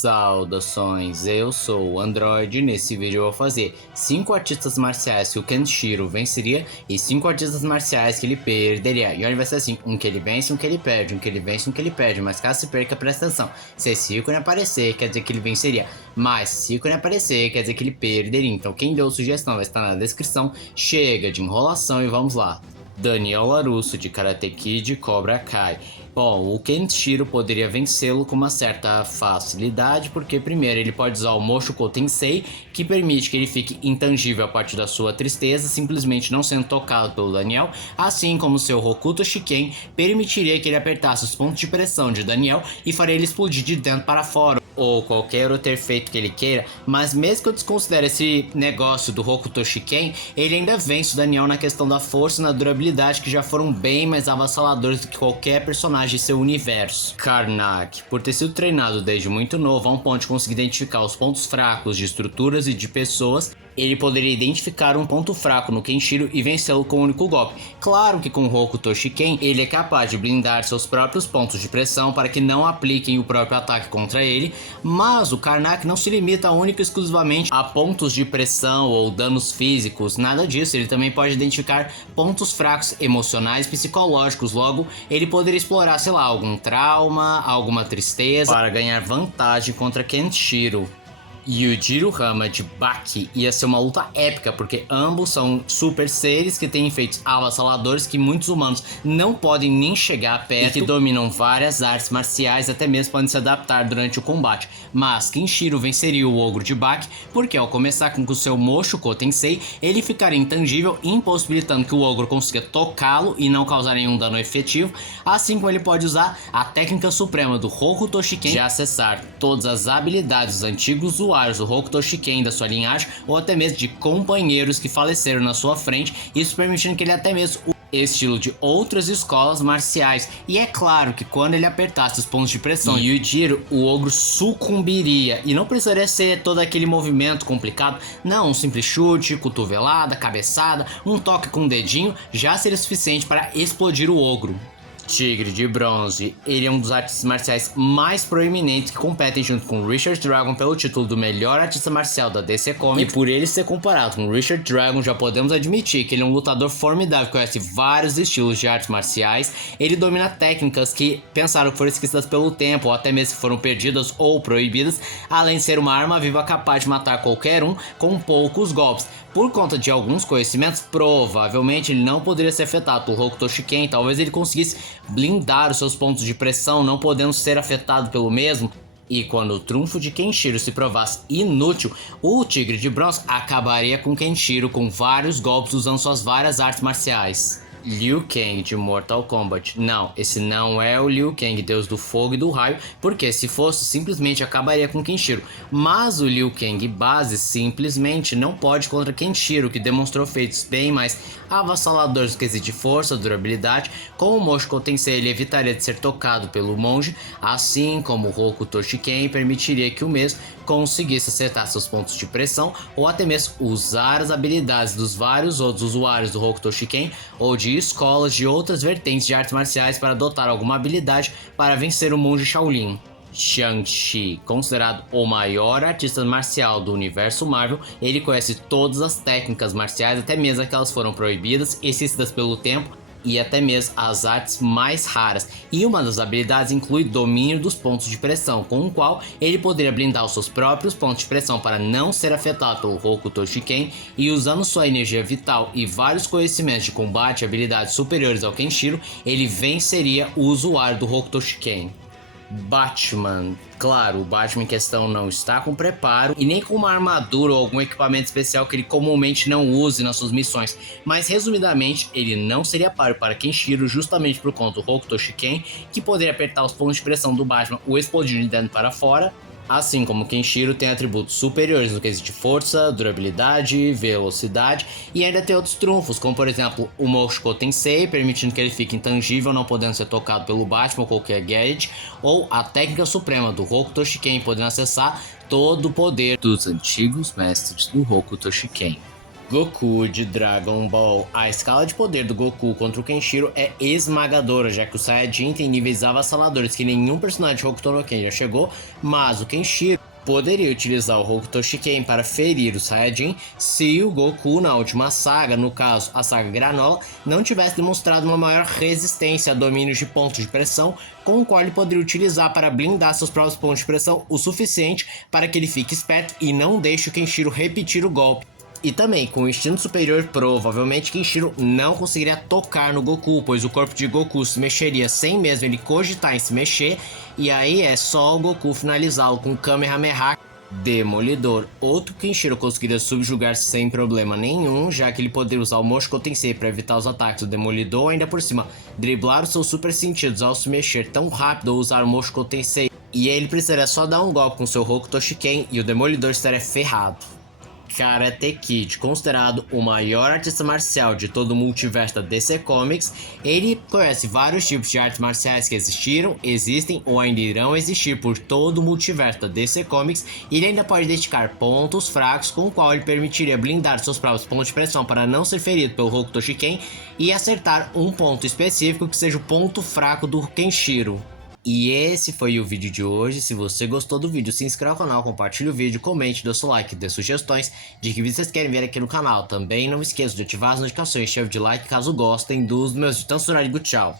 Saudações, eu sou o Android e nesse vídeo eu vou fazer 5 artistas marciais que o Kenshiro venceria e 5 artistas marciais que ele perderia. E olha, vai ser assim, um que ele vence, um que ele perde, um que ele vence, um que ele perde, mas caso se perca, presta atenção. Se esse ícone aparecer, quer dizer que ele venceria, mas se esse ícone aparecer, quer dizer que ele perderia. Então quem deu sugestão vai estar na descrição. Chega de enrolação e vamos lá. Daniel LaRusso de Karate Kid Cobra Kai. Bom, o Kenshiro poderia vencê-lo com uma certa facilidade, porque primeiro ele pode usar o Mushoku Tensei, que permite que ele fique intangível a partir da sua tristeza, simplesmente não sendo tocado pelo Daniel, assim como seu Hokuto Shiken permitiria que ele apertasse os pontos de pressão de Daniel e faria ele explodir de dentro para fora, ou qualquer outro efeito que ele queira. Mas mesmo que eu desconsidere esse negócio do Hokuto Shiken, ele ainda vence o Daniel na questão da força e na durabilidade, que já foram bem mais avassaladores do que qualquer personagem de seu universo. Karnak, por ter sido treinado desde muito novo a um ponto de conseguir identificar os pontos fracos de estruturas e de pessoas, ele poderia identificar um ponto fraco no Kenshiro e vencê-lo com um único golpe. Claro que com o Hokuto Shiken ele é capaz de blindar seus próprios pontos de pressão para que não apliquem o próprio ataque contra ele, mas o Karnak não se limita única e exclusivamente a pontos de pressão ou danos físicos, nada disso. Ele também pode identificar pontos fracos emocionais e psicológicos, logo ele poderia explorar, sei lá, algum trauma, alguma tristeza para ganhar vantagem contra Kenshiro. Yujiro Hama de Baki ia ser uma luta épica, porque ambos são super seres que têm efeitos avassaladores que muitos humanos não podem nem chegar perto e que dominam várias artes marciais, até mesmo podem se adaptar durante o combate. Mas Kenshiro venceria o ogro de Baki, porque ao começar com o seu Mushoku Tensei, ele ficaria intangível, impossibilitando que o ogro consiga tocá-lo e não causar nenhum dano efetivo, assim como ele pode usar a técnica suprema do Hokuto Shiken de acessar todas as habilidades dos antigos usuários do Hokuto Shiken da sua linhagem, ou até mesmo de companheiros que faleceram na sua frente, isso permitindo que ele até mesmo estilo de outras escolas marciais. E é claro que quando ele apertasse os pontos de pressão e Yujiro, o ogro sucumbiria, e não precisaria ser todo aquele movimento complicado, não, um simples chute, cotovelada, cabeçada, um toque com o dedinho já seria suficiente para explodir o ogro. Tigre de Bronze, ele é um dos artistas marciais mais proeminentes que competem junto com Richard Dragon pelo título do melhor artista marcial da DC Comics, e por ele ser comparado com Richard Dragon, já podemos admitir que ele é um lutador formidável que conhece vários estilos de artes marciais. Ele domina técnicas que pensaram que foram esquecidas pelo tempo, ou até mesmo que foram perdidas ou proibidas, além de ser uma arma viva capaz de matar qualquer um com poucos golpes. Por conta de alguns conhecimentos, provavelmente ele não poderia ser afetado pelo Hokuto Shiken, talvez ele conseguisse blindar os seus pontos de pressão, não podendo ser afetado pelo mesmo. E quando o trunfo de Kenshiro se provasse inútil, o Tigre de Bronze acabaria com Kenshiro com vários golpes usando suas várias artes marciais. Liu Kang de Mortal Kombat. Não, esse não é o Liu Kang, deus do fogo e do raio, porque se fosse, simplesmente acabaria com Kenshiro. Mas o Liu Kang base simplesmente não pode contra Kenshiro, que demonstrou feitos bem mais avassaladores no quesito de força, durabilidade. Com o Mushoku Tensei ele evitaria de ser tocado pelo monge, assim como o Hokuto Shiken permitiria que o mesmo conseguisse acertar seus pontos de pressão, ou até mesmo usar as habilidades dos vários outros usuários do Hokuto Shiken ou de escolas de outras vertentes de artes marciais para adotar alguma habilidade para vencer o monge Shaolin. Shang-Chi, considerado o maior artista marcial do universo Marvel, ele conhece todas as técnicas marciais, até mesmo aquelas que foram proibidas, esquecidas pelo tempo, e até mesmo as artes mais raras, e uma das habilidades inclui domínio dos pontos de pressão, com o qual ele poderia blindar os seus próprios pontos de pressão para não ser afetado pelo Hokuto Shiken, e usando sua energia vital e vários conhecimentos de combate e habilidades superiores ao Kenshiro, ele venceria o usuário do Hokuto Shiken. Batman. Claro, o Batman em questão não está com preparo e nem com uma armadura ou algum equipamento especial que ele comumente não use nas suas missões, mas resumidamente ele não seria páreo para Kenshiro justamente por conta do Hokuto Shiken, que poderia apertar os pontos de pressão do Batman o explodindo de dentro para fora. Assim como Kenshiro tem atributos superiores no quesito de força, durabilidade, velocidade, e ainda tem outros trunfos, como por exemplo o Mushoku Tensei, permitindo que ele fique intangível, não podendo ser tocado pelo Batman ou qualquer gadget, ou a técnica suprema do Hokuto Shiken, podendo acessar todo o poder dos antigos mestres do Hokuto Shiken. Goku de Dragon Ball. A escala de poder do Goku contra o Kenshiro é esmagadora, já que o Saiyajin tem níveis avassaladores que nenhum personagem de Hokuto no Ken já chegou, mas o Kenshiro poderia utilizar o Hokuto Shiken para ferir o Saiyajin se o Goku na última saga, no caso a saga Granola, não tivesse demonstrado uma maior resistência a domínios de pontos de pressão, com o qual ele poderia utilizar para blindar seus próprios pontos de pressão o suficiente para que ele fique esperto e não deixe o Kenshiro repetir o golpe. E também, com o instinto superior, provavelmente Kenshiro não conseguiria tocar no Goku, pois o corpo de Goku se mexeria sem mesmo ele cogitar em se mexer, e aí é só o Goku finalizá-lo com Kamehameha Demolidor. Outro Kenshiro conseguiria subjugar sem problema nenhum, já que ele poderia usar o Mushoku Tensei para evitar os ataques do Demolidor, ainda por cima, driblar os seus super sentidos ao se mexer tão rápido ou usar o Mushoku Tensei, e ele precisaria só dar um golpe com seu Hokuto Shiken e o Demolidor estaria ferrado. Karate Kid, considerado o maior artista marcial de todo o multiverso da DC Comics, ele conhece vários tipos de artes marciais que existiram, existem ou ainda irão existir por todo o multiverso da DC Comics, e ele ainda pode identificar pontos fracos com o qual ele permitiria blindar seus próprios pontos de pressão para não ser ferido pelo Hokuto Shiken e acertar um ponto específico que seja o ponto fraco do Kenshiro. E esse foi o vídeo de hoje. Se você gostou do vídeo, se inscreva no canal, compartilhe o vídeo, comente, dê seu like, dê sugestões de que vocês querem ver aqui no canal. Também não esqueça de ativar as notificações, chave de like caso gostem dos meus vídeos. Então, tchau.